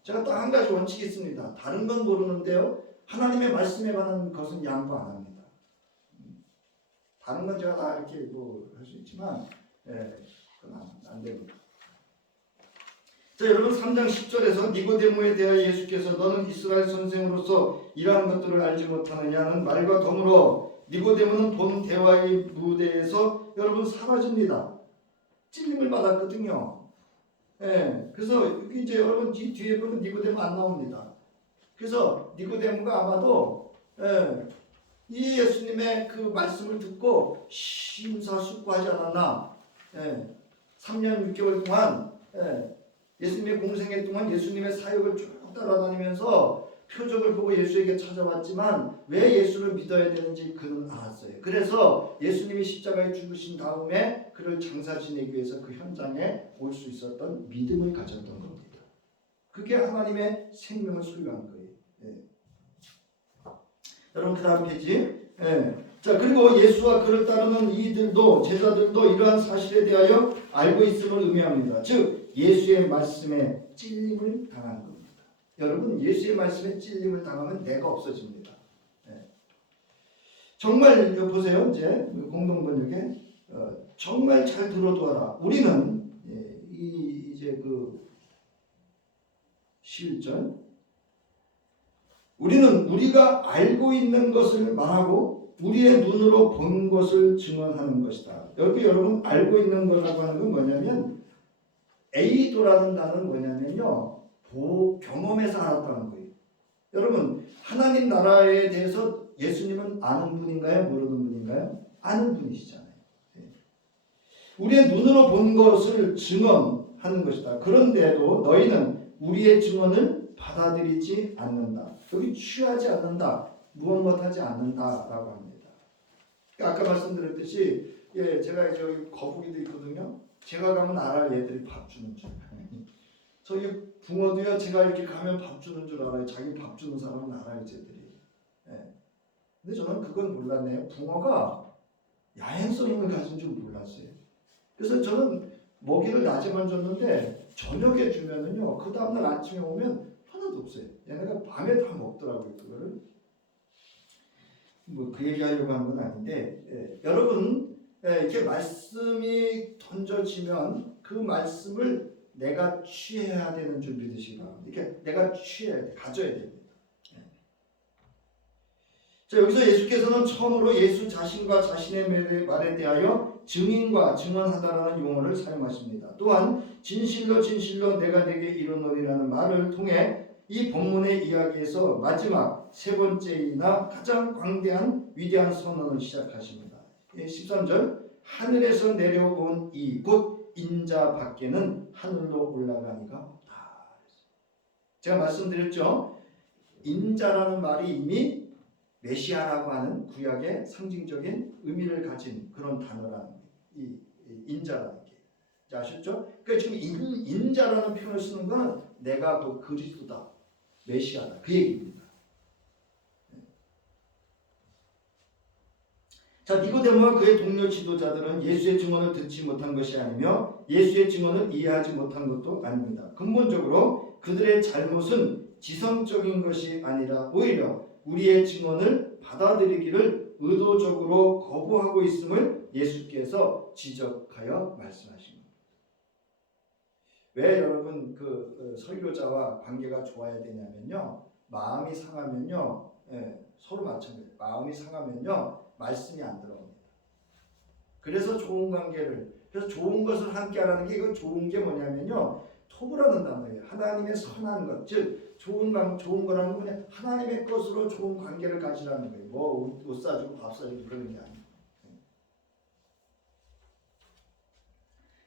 제가 딱 한 가지 원칙이 있습니다. 다른 건 모르는데요, 하나님의 말씀에 관한 것은 양보 안 합니다. 다른 건 제가 다 이렇게 할 수 있지만 그건 안 됩니다. 자, 여러분 3장 10절에서 니고데모에 대하여 예수께서 너는 이스라엘 선생으로서 이러한 것들을 알지 못하느냐는 말과 더불어 니고데모는 본 대화의 무대에서 여러분 사라집니다. 찔림을 받았거든요. 그래서 여기 이제 여러분 뒤에 보면 니고데모 안 나옵니다. 그래서 니고데모가 아마도 이 예수님의 그 말씀을 듣고 심사숙고하지 않았나. 3년 6개월 동안 예수님의 공생애 동안 예수님의 사역을 쭉 따라다니면서 표적을 보고 예수에게 찾아왔지만 왜 예수를 믿어야 되는지 그는 알았어요. 그래서 예수님이 십자가에 죽으신 다음에 그를 장사 지내기 위해서 그 현장에 올 수 있었던 믿음을 가졌던 겁니다. 그게 하나님의 생명을 소유한 거예요. 여러분 그 다음 페이지. 자, 그리고 예수와 그를 따르는 이들도 제자들도 이러한 사실에 대하여 알고 있음을 의미합니다. 즉 예수의 말씀에 찔림을 당한 겁니다. 여러분 예수의 말씀에 찔림을 당하면 내가 없어집니다. 정말 보세요. 이제 공동번역에 정말 잘 들어두어라. 우리는 이제 그 11절 우리는 우리가 알고 있는 것을 말하고 우리의 눈으로 본 것을 증언하는 것이다. 여기 여러분 알고 있는 거라고 하는 건 뭐냐면 에이도라는 단어는 뭐냐면요. 경험에서 알았다는 거예요. 여러분 하나님 나라에 대해서 예수님은 아는 분인가요? 모르는 분인가요? 아는 분이시잖아요. 우리의 눈으로 본 것을 증언하는 것이다. 그런데도 너희는 우리의 증언을 받아들이지 않는다. 여기 취하지 않는다. 무엇 못하지 않는다라고 합니다. 아까 말씀드렸듯이 제가 저기 거북이도 있거든요. 제가 가면 알아요. 얘들이 밥 주는 줄. 저기 붕어도요. 제가 이렇게 가면 밥 주는 줄 알아요. 자기 밥 주는 사람은 알아요. 쟤들이. 근데 저는 그건 몰랐네요. 붕어가 야행성을 가진 줄 몰랐어요. 그래서 저는 먹이를 낮에만 줬는데 저녁에 주면은요. 그 다음날 아침에 오면 하나도 없어요. 얘네가 밤에 다 먹더라고요. 그거를. 뭐 그 얘기하려고 한 건 아닌데 여러분 이렇게 말씀이 던져지면 그 말씀을 내가 취해야 되는 줄 믿으시기 바랍니다. 이렇게 내가 취해야 돼. 가져야 됩니다. 자, 여기서 예수께서는 처음으로 예수 자신과 자신의 말에 대하여 증인과 증언하다라는 용어를 사용하십니다. 또한 진실로 진실로 내가 내게 이르노니라는 말을 통해 이 본문의 이야기에서 마지막 세 번째이나 가장 광대한 위대한 선언을 시작하십니다. 13절 하늘에서 내려온 이 곧 인자 밖에는 하늘로 올라가니가 없다. 제가 말씀드렸죠. 인자라는 말이 이미 메시아라고 하는 구약의 상징적인 의미를 가진 그런 단어라는 이 인자라는 게. 자, 아셨죠? 그러니까 지금 인자라는 표현을 쓰는 것은 내가 그 그리스도다. 메시아다. 그 얘기입니다. 자, 니고데모와 그의 동료 지도자들은 예수의 증언을 듣지 못한 것이 아니며 예수의 증언을 이해하지 못한 것도 아닙니다. 근본적으로 그들의 잘못은 지성적인 것이 아니라 오히려 우리의 증언을 받아들이기를 의도적으로 거부하고 있음을 예수께서 지적하여 말씀하신 겁니다. 왜 여러분 그 설교자와 관계가 좋아야 되냐면요. 마음이 상하면요. 서로 마찬가지예요. 마음이 상하면요. 말씀이 안 들어옵니다. 그래서 좋은 관계를, 그래서 좋은 것을 함께 하라는 게, 이거 좋은 게 뭐냐면요. 토부라는 단어예요. 하나님의 선한 것, 즉 좋은 거라는 건 그냥 하나님의 것으로 좋은 관계를 가지라는 거예요. 뭐 옷 사주고 밥 사주고 그런 게 아니에요.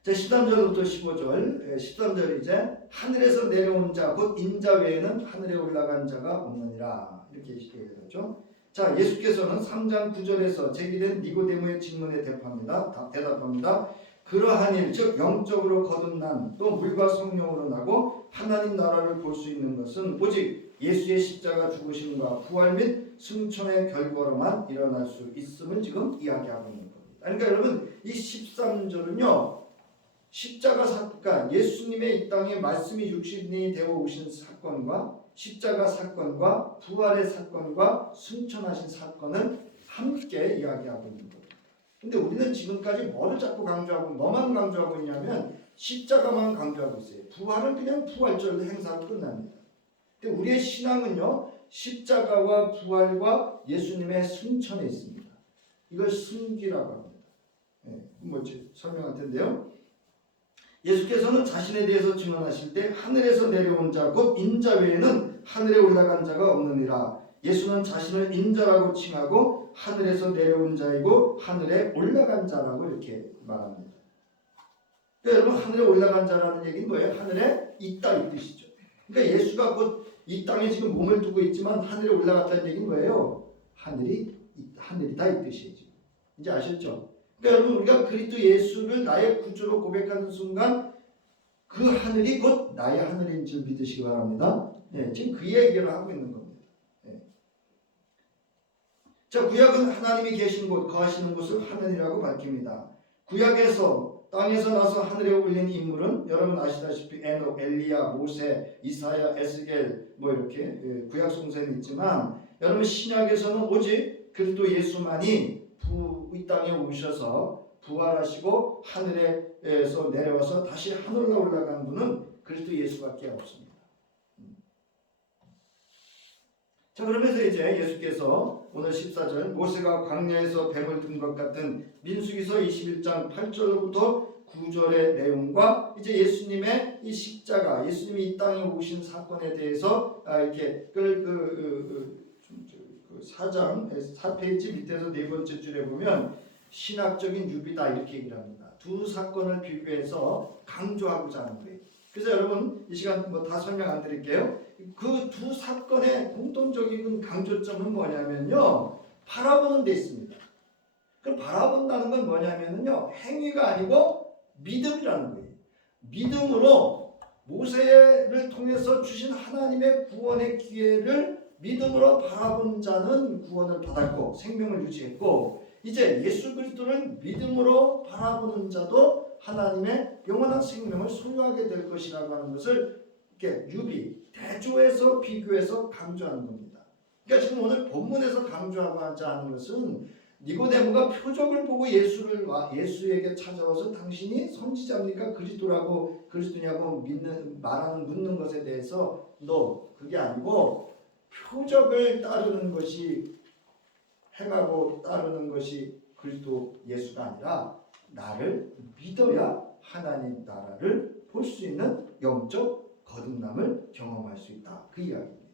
자, 13절부터 15절, 13절 이제 하늘에서 내려온 자, 곧 인자 외에는 하늘에 올라간 자가 없느니라 이렇게 얘기하죠. 자, 예수께서는 3장 9절에서 제기된 니고데모의 질문에 대답합니다. 그러한 일, 즉 영적으로 거듭난 또 물과 성령으로 나고 하나님 나라를 볼 수 있는 것은 오직 예수의 십자가 죽으심과 부활 및 승천의 결과로만 일어날 수 있음을 지금 이야기하고 있는 겁니다. 그러니까 여러분 이 13절은요. 십자가 사건, 예수님의 이 땅에 말씀이 육신이 되어 오신 사건과 십자가 사건과 부활의 사건과 승천하신 사건을 함께 이야기하고 있는 겁니다. 근데 우리는 지금까지 뭐를 자꾸 강조하고 뭐만 강조하고 있냐면 십자가만 강조하고 있어요. 부활은 그냥 부활절 행사로 끝납니다. 근데 우리의 신앙은요. 십자가와 부활과 예수님의 승천에 있습니다. 이걸 승기라고 합니다. 뭐 설명할 텐데요. 예수께서는 자신에 대해서 증언하실 때 하늘에서 내려온 자 곧 인자 외에는 하늘에 올라간 자가 없느니라. 예수는 자신을 인자라고 칭하고 하늘에서 내려온 자이고 하늘에 올라간 자라고 이렇게 말합니다. 그러니까 여러분 하늘에 올라간 자라는 얘기는 뭐예요? 하늘에 있다 이 뜻이죠. 그러니까 예수가 곧 이 땅에 지금 몸을 두고 있지만 하늘에 올라갔다는 얘기는 뭐예요? 하늘이다 이 뜻이에요. 이제 아셨죠? 그러니까 여러분 우리가 그리스도 예수를 나의 구주로 고백하는 순간 그 하늘이 곧 나의 하늘인 줄 믿으시기 바랍니다. 네, 지금 그 얘기를 하고 있는 겁니다. 네. 자, 구약은 하나님이 계신 곳, 거하시는 곳을 하늘이라고 밝힙니다. 구약에서 땅에서 나서 하늘에 올린 인물은 여러분 아시다시피 에녹, 엘리야, 모세, 이사야, 에스겔 뭐 이렇게 구약 성서에는 있지만 여러분 신약에서는 오직 그리스도 예수만이 이 땅에 오셔서 부활하시고 하늘에서 내려와서 다시 하늘로 올라간 분은 그리스도 예수밖에 없습니다. 자, 그러면서 이제 예수께서 오늘 14절 모세가 광야에서 뱀을 든 것 같은 민수기서 21장 8절부터 9절의 내용과 이제 예수님의 이 십자가, 예수님이 이 땅에 오신 사건에 대해서 이렇게 4장 4페이지 밑에서 네 번째 줄에 보면 신학적인 유비다 이렇게 얘기를 합니다. 두 사건을 비교해서 강조하고자 하는 거예요. 그래서 여러분 이 시간 뭐 다 설명 안 드릴게요. 그 두 사건의 공통적인 강조점은 뭐냐면요, 바라보는 데 있습니다. 그 바라본다는 건 뭐냐면요, 행위가 아니고 믿음이라는 거예요. 믿음으로 모세를 통해서 주신 하나님의 구원의 기회를 믿음으로 바라본 자는 구원을 받았고 생명을 유지했고, 이제 예수 그리스도를 믿음으로 바라보는 자도 하나님의 영원한 생명을 소유하게 될 것이라고 하는 것을 이렇게 유비, 대조해서 비교해서 강조하는 겁니다. 그러니까 지금 오늘 본문에서 강조하고자 하는 것은 니고데모가 표적을 보고 예수에게 찾아와서 당신이 선지자입니까? 그리스도냐고 묻는 것에 대해서 그게 아니고 표적을 따르는 것이 행하고 따르는 것이 그리스도 예수가 아니라 나를 믿어야 하나님 나라를 볼 수 있는 영적 거듭남을 경험할 수 있다. 그 이야기입니다.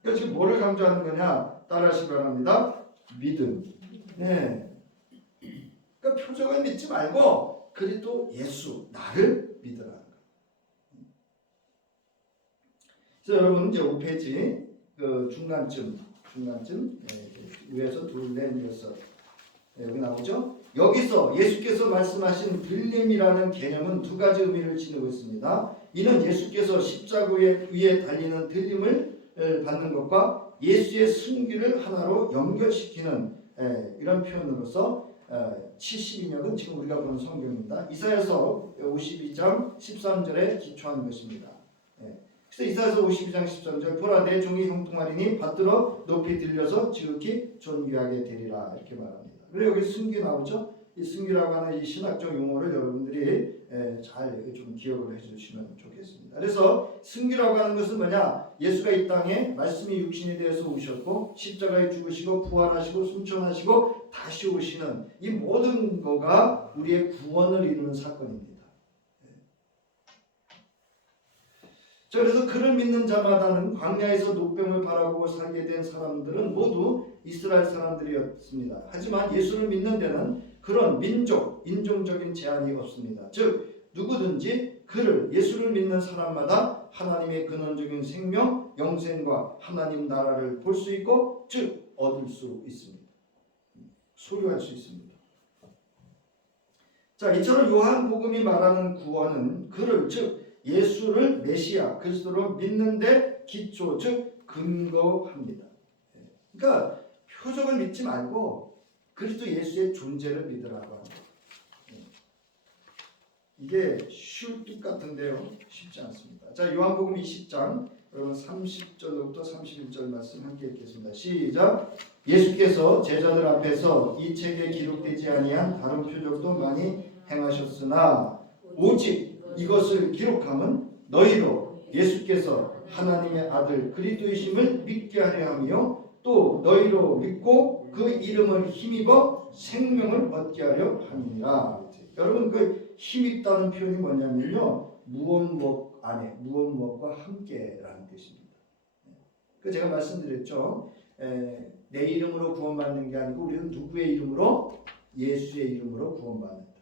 그러니까 지금 뭐를 강조하는 거냐? 따라하시기 바랍니다. 믿음. 네. 그러니까 표적을 믿지 말고 그리스도 예수 나를 믿으라는 거예요. 그래서 여러분 이제 5페이지 그 중간쯤 위에서 둘, 넷, 여섯 여기 나오죠. 여기서 예수께서 말씀하신 들림이라는 개념은 두 가지 의미를 지니고 있습니다. 이는 예수께서 십자가 위에 달리는 들림을 받는 것과 예수의 승기를 하나로 연결시키는 이런 표현으로서 72역은 지금 우리가 보는 성경입니다. 이사야서 52장 13절에 기초하는 것입니다. 그래서 이사야서 52장 13절 보라 내 종이 형통하리니 받들어 높이 들려서 지극히 존귀하게 되리라 이렇게 말합니다. 그리고 여기 승기 나오죠. 이 승기라고 하는 이 신학적 용어를 여러분들이 잘 좀 기억을 해주시면 좋겠습니다. 그래서 승기라고 하는 것은 뭐냐? 예수가 이 땅에 말씀이 육신이 되어서 오셨고 십자가에 죽으시고 부활하시고 승천하시고 다시 오시는 이 모든 거가 우리의 구원을 이루는 사건입니다. 자, 그래서 그를 믿는 자마다는 광야에서 노뱀을 바라보고 살게 된 사람들은 모두 이스라엘 사람들이었습니다. 하지만 예수를 믿는 데는 그런 인종적인 제한이 없습니다. 즉 누구든지 예수를 믿는 사람마다 하나님의 근원적인 생명, 영생과 하나님 나라를 볼 수 있고 즉 얻을 수 있습니다. 소유할 수 있습니다. 자, 이처럼 요한복음이 말하는 구원은 즉 예수를 메시아 그리스도로 믿는데 기초 즉 근거합니다. 그러니까 표적을 믿지 말고 그리스도 예수의 존재를 믿으라고 합니다. 이게 쉬울 뜻 같은데요, 쉽지 않습니다. 자, 요한복음 20장 여러분 30절부터 31절 말씀 함께 읽겠습니다. 시작. 예수께서 제자들 앞에서 이 책에 기록되지 아니한 다른 표적도 많이 행하셨으나 오직 이것을 기록함은 너희로 예수께서 하나님의 아들 그리스도이심을 믿게 하려 하며 또 너희로 믿고 그 이름을 힘입어 생명을 얻게 하려 함이니라. 여러분 그 힘입다는 표현이 뭐냐면요, 무엇 안에 무엇과 함께라는 뜻입니다. 그 제가 말씀드렸죠. 내 이름으로 구원받는 게 아니고 우리는 누구의 이름으로? 예수의 이름으로 구원받는다.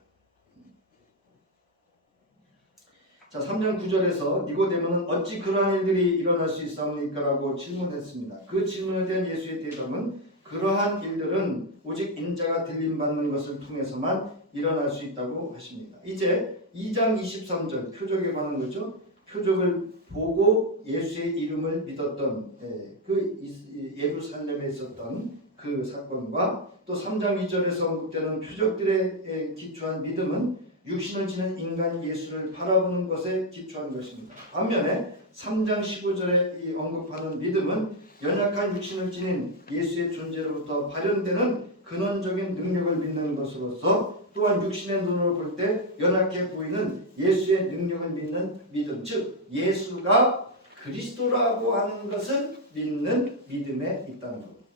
자, 3장 9절에서 니고데모는 어찌 그러한 일들이 일어날 수 있사옵니까? 라고 질문했습니다. 그 질문에 대한 예수의 대답은 그러한 일들은 오직 인자가 들림받는 것을 통해서만 일어날 수 있다고 하십니다. 이제 2장 23절 표적에 관한 거죠. 표적을 보고 예수의 이름을 믿었던 그 예루살렘에 있었던 그 사건과 또 3장 2절에서 언급되는 표적들에 기초한 믿음은 육신을 지닌 인간 예수를 바라보는 것에 기초한 것입니다. 반면에 3장 15절에 언급하는 믿음은 연약한 육신을 지닌 예수의 존재로부터 발현되는 근원적인 능력을 믿는 것으로서 또한 육신의 눈으로 볼 때 연약해 보이는 예수의 능력을 믿는 믿음, 즉 예수가 그리스도라고 하는 것을 믿는 믿음에 있다는 겁니다.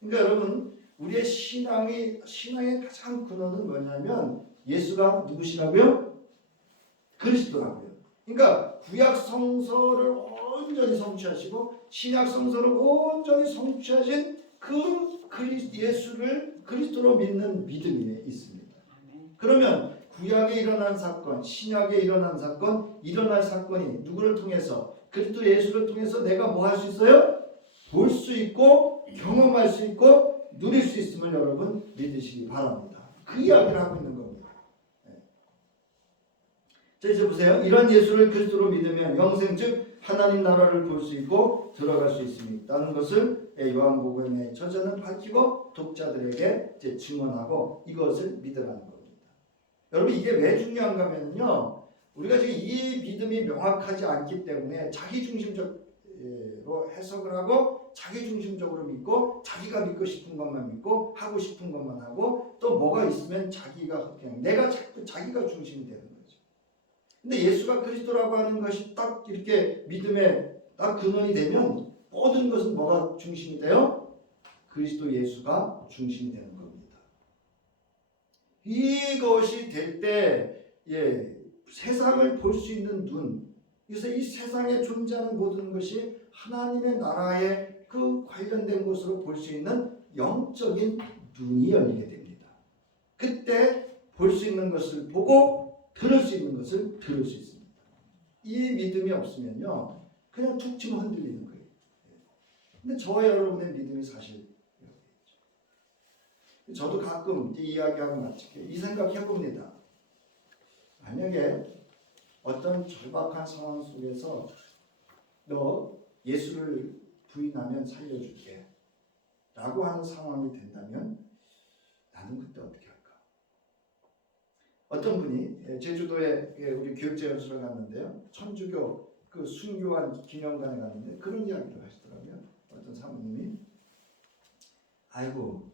그러니까 여러분, 우리의 신앙의 가장 근원은 뭐냐면 예수가 누구시라고요? 그리스도라고요. 그러니까 구약 성서를 온전히 성취하시고 신약 성서를 온전히 성취하신 그 예수를 그리스도로 믿는 믿음이 있습니다. 그러면 구약에 일어난 사건, 신약에 일어난 사건, 일어날 사건이 누구를 통해서? 그리스도 예수를 통해서 내가 뭐 할 수 있어요? 볼 수 있고 경험할 수 있고 누릴 수 있음을 여러분 믿으시기 바랍니다. 그 이야기를 하고 있는 겁니다. 자, 이제 보세요. 이런 예수를 그리스도로 믿으면 영생 즉 하나님 나라를 볼 수 있고 들어갈 수 있다는 것을 요한복음의 저자는 밝히고 독자들에게 이제 증언하고 이것을 믿으라는 겁니다. 여러분, 이게 왜 중요한가 하면요, 우리가 지금 이 믿음이 명확하지 않기 때문에 자기중심적으로 해석을 하고 자기중심적으로 믿고 자기가 믿고 싶은 것만 믿고 하고 싶은 것만 하고 또 뭐가 있으면 자기가 그냥 내가 자꾸 자기가 중심이 되는 거죠. 근데 예수가 그리스도라고 하는 것이 딱 이렇게 믿음의 딱 근원이 되면 모든 것은 뭐가 중심이 돼요? 그리스도 예수가 중심이 되는 겁니다. 이것이 될 때 세상을 볼 수 있는 눈, 그래서 이 세상에 존재하는 모든 것이 하나님의 나라에 그 관련된 것으로 볼 수 있는 영적인 눈이 열리게 됩니다. 그때 볼 수 있는 것을 보고 들을 수 있는 것을 들을 수 있습니다. 이 믿음이 없으면요 그냥 툭 치면 흔들리는 거예요. 근데 저와 여러분의 믿음이 사실 저도 가끔 이야기하고 마치게 이 생각 해봅니다. 만약에 어떤 절박한 상황 속에서 너 예수를 부인하면 살려줄게 라고 하는 상황이 된다면 나는 그때 어떻게 할까? 어떤 분이 제주도에 우리 교육자 연수를 갔는데요, 천주교 그 순교한 기념관에 갔는데 그런 이야기를 하시더라고요. 어떤 사모님이 아이고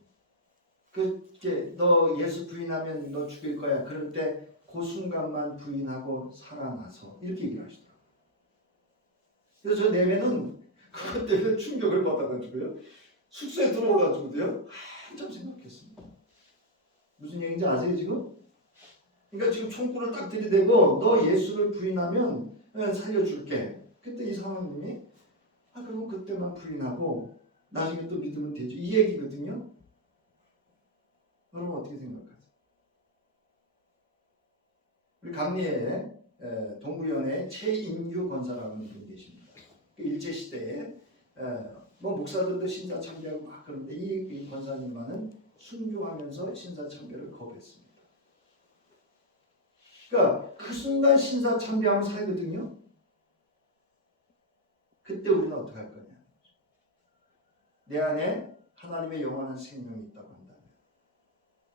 그게 너 예수 부인하면 너 죽일 거야. 그럴 때 그 순간만 부인하고 살아나서 이렇게 얘기를 하시더라고요. 그래서 저 내외는 그것 때문에 충격을 받아가지고요. 숙소에 들어와가지고도요. 한참 생각했습니다. 무슨 얘기인지 아세요 지금? 그러니까 지금 총구를 딱 들이대고 너 예수를 부인하면 살려줄게. 그때 이 사모님이 그럼 그때만 부인하고 나중에 또 믿으면 되죠. 이 얘기거든요. 여러분 어떻게 생각하세요? 우리 감리에 동부연에 최인규 권사라는 분이 계십니다. 일제시대에 뭐 목사들도 신사참배하고 막 그런데 이 권사님만은 순교하면서 신사참배를 거부했습니다. 그러니까 그 순간 신사참배하면 살거든요. 그때 우리는 어떻게 할 거냐? 내 안에 하나님의 영원한 생명이 있다고 한다면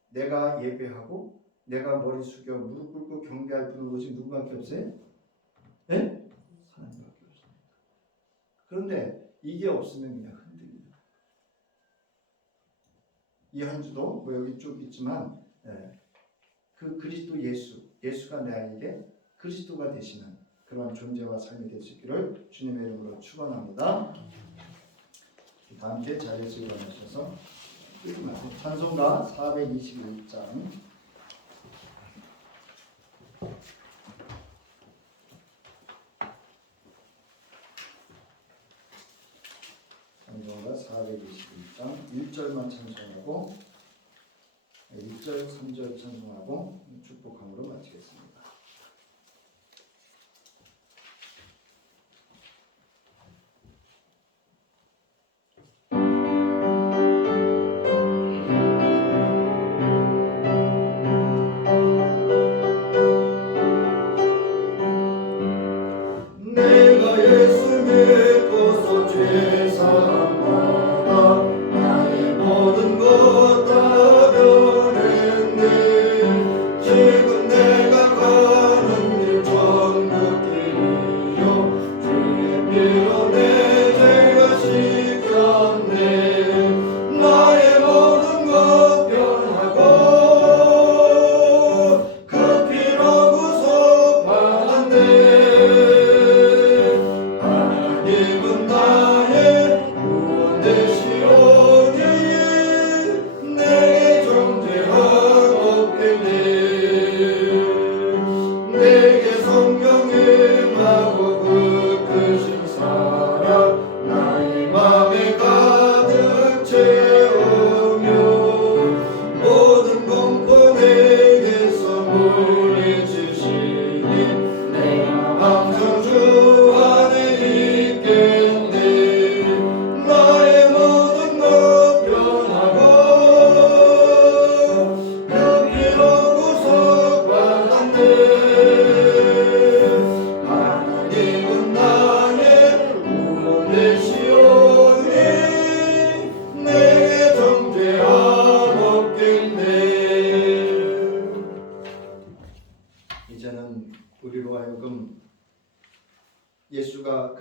내가 예배하고 내가 머리 숙여 무릎 꿇고 경배할 분은 오직 누구밖에 없어요? 네? 하나님밖에 없습니다. 그런데 이게 없으면 그냥 흔들립니다. 이 한 주도 뭐 여기 쭉 있지만 그 그리스도 예수가 나에게 그리스도가 되시는 그런 존재와 삶이 될 수 있기를 주님의 이름으로 축원합니다. 다음 주에 자리에서 일어나셔서 찬송가 421장 찬송가 421장 1절만 찬송하고 1절, 3절 찬송하고 축복함으로 마치겠습니다. 하나님은 나의 구원 되시오니 내게 정죄함 없겠네. 이제는 우리로 하여금 예수가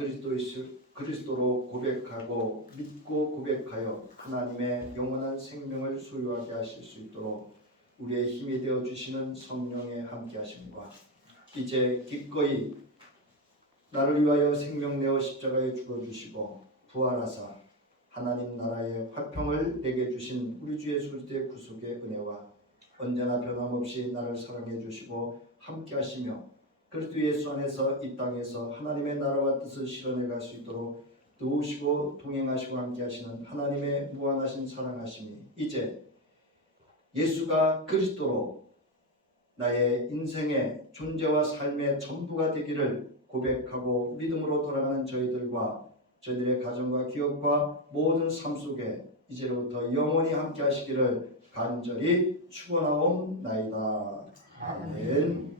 그리스도로 고백하고 믿고 고백하여 하나님의 영원한 생명을 소유하게 하실 수 있도록 우리의 힘이 되어 주시는 성령의 함께 하심과 이제 기꺼이 나를 위하여 생명 내어 십자가에 죽어 주시고 부활하사 하나님 나라의 화평을 내게 주신 우리 주 예수 그리스도의 구속의 은혜와 언제나 변함없이 나를 사랑해 주시고 함께 하시며 그리스도 예수 안에서 이 땅에서 하나님의 나라와 뜻을 실현해 갈 수 있도록 도우시고 동행하시고 함께 하시는 하나님의 무한하신 사랑하심이 이제 예수가 그리스도로 나의 인생의 존재와 삶의 전부가 되기를 고백하고 믿음으로 돌아가는 저희들과 저희들의 가정과 기업과 모든 삶 속에 이제로부터 영원히 함께 하시기를 간절히 축원하옵나이다. 아멘.